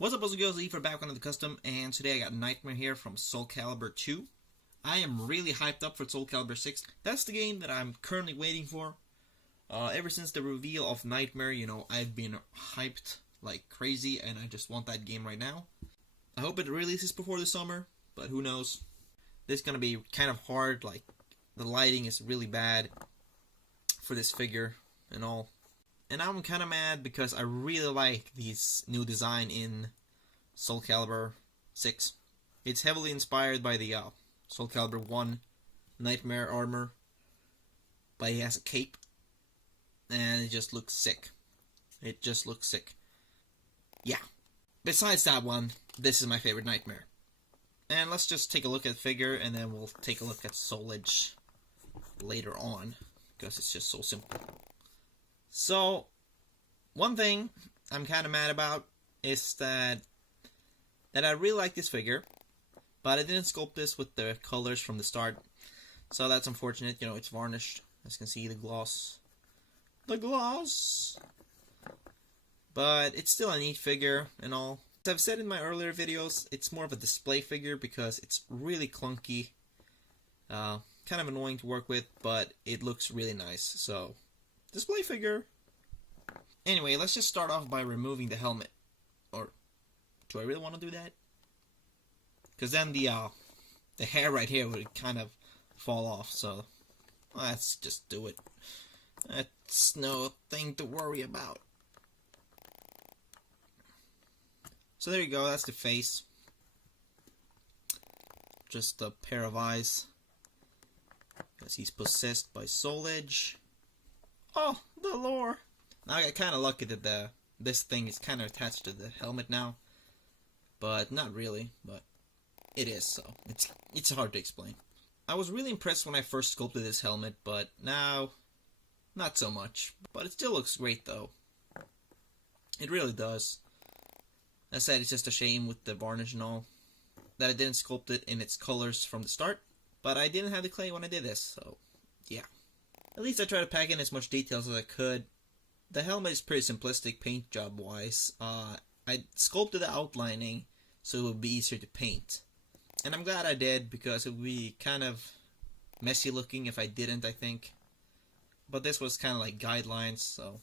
What's up, girls? We're back on the custom, and today I got Nightmare here from Soulcalibur 2. I am really hyped up for Soulcalibur 6. That's the game that I'm currently waiting for. Ever since the reveal of Nightmare, I've been hyped like crazy, and I just want that game right now. I hope it releases before the summer, but who knows. This is gonna be kind of hard, like, the lighting is really bad for this figure and all. And I'm kind of mad because I really like this new design in Soulcalibur 6. It's heavily inspired by the Soulcalibur 1 Nightmare armor, but he has a cape, and it just looks sick. It just looks sick. Yeah. Besides that one, this is my favorite Nightmare. And let's just take a look at the figure, and then we'll take a look at Soul Edge later on, because it's just so simple. So, one thing I'm kind of mad about is that I really like this figure, but I didn't sculpt this with the colors from the start. So that's unfortunate. It's varnished. As you can see, the gloss. The gloss! But it's still a neat figure and all. As I've said in my earlier videos, it's more of a display figure because it's really clunky. Kind of annoying to work with, but it looks really nice. So, display figure. Anyway, let's just start off by removing the helmet. Or, do I really want to do that? Because then the hair right here would kind of fall off, so let's just do it. That's no thing to worry about. So there you go, that's the face. Just a pair of eyes. Because he's possessed by Soul Edge. Oh, the lore! Now I got kind of lucky that this thing is kind of attached to the helmet now. But not really, but it is, so it's hard to explain. I was really impressed when I first sculpted this helmet, but now, not so much. But it still looks great though. It really does. As I said, it's just a shame with the varnish and all that I didn't sculpt it in its colors from the start. But I didn't have the clay when I did this, so yeah. At least I tried to pack in as much details as I could. The helmet is pretty simplistic paint job wise. I sculpted the outlining so it would be easier to paint. And I'm glad I did because it would be kind of messy looking if I didn't, I think. But this was kind of like guidelines, so.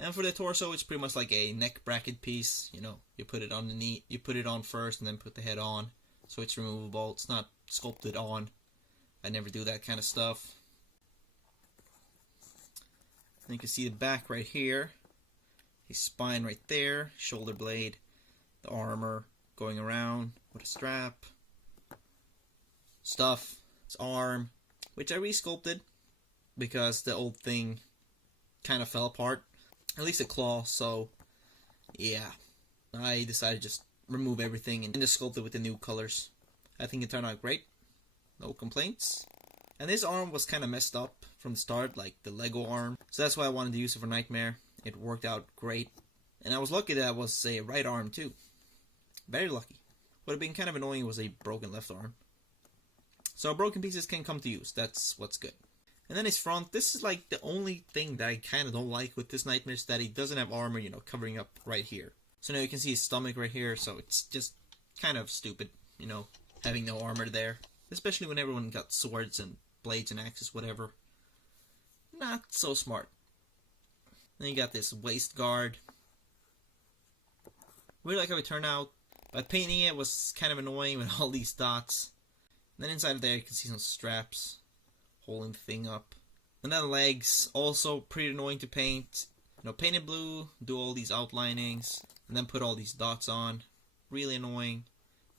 And for the torso, it's pretty much like a neck bracket piece. You put it on the knee, you put it on first and then put the head on. So it's removable, it's not sculpted on. I never do that kind of stuff. And you can see the back right here. His spine right there, shoulder blade, the armor going around with a strap. Stuff, his arm, which I re-sculpted because the old thing kind of fell apart. At least the claw, so yeah. I decided to just remove everything and just sculpt it with the new colors. I think it turned out great. No complaints. And this arm was kind of messed up from the start, like the Lego arm. So that's why I wanted to use it for Nightmare. It worked out great. And I was lucky that it was a right arm too. Very lucky. What would have been kind of annoying was a broken left arm. So broken pieces can come to use. That's what's good. And then his front. This is like the only thing that I kind of don't like with this Nightmare is that he doesn't have armor, covering up right here. So now you can see his stomach right here. So it's just kind of stupid, having no armor there. Especially when everyone got swords and blades and axes, whatever. Not so smart. Then you got this waist guard. Really like how it turned out. But painting it was kind of annoying with all these dots. And then inside of there you can see some straps holding the thing up. And then legs, also pretty annoying to paint. Paint it blue, do all these outlinings, and then put all these dots on. Really annoying.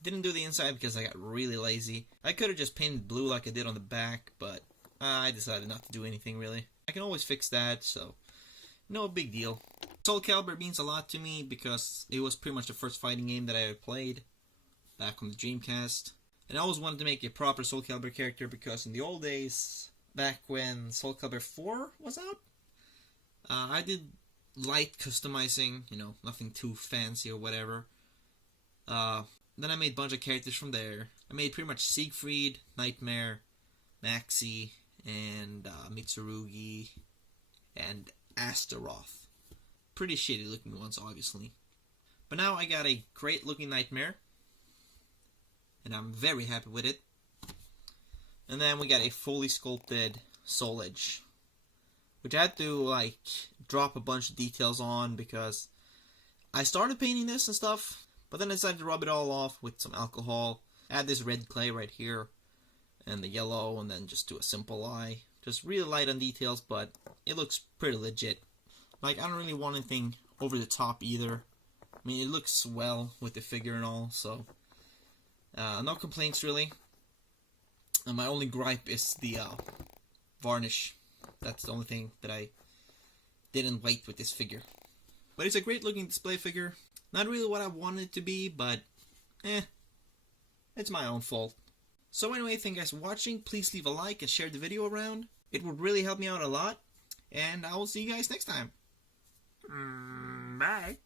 Didn't do the inside because I got really lazy. I could have just painted blue like I did on the back, but I decided not to do anything really. I can always fix that, so no big deal. Soulcalibur means a lot to me because it was pretty much the first fighting game that I ever played back on the Dreamcast. And I always wanted to make a proper Soulcalibur character because in the old days, back when Soulcalibur 4 was out, I did light customizing, nothing too fancy or whatever. Then I made a bunch of characters from there. I made pretty much Siegfried, Nightmare, Maxi, and Mitsurugi, and Astaroth. Pretty shitty looking ones, obviously. But now I got a great looking Nightmare, and I'm very happy with it. And then we got a fully sculpted Soul Edge, which I had to like drop a bunch of details on because I started painting this and stuff, but then I decided to rub it all off with some alcohol. Add this red clay right here, and the yellow, and then just do a simple eye. Just really light on details, but it looks pretty legit. Like, I don't really want anything over the top either. I mean, it looks well with the figure and all, so no complaints really. And my only gripe is the varnish. That's the only thing that I didn't like with this figure. But it's a great looking display figure. Not really what I wanted it to be, but it's my own fault. So anyway, thank you guys for watching. Please leave a like and share the video around. It would really help me out a lot. And I will see you guys next time. Bye.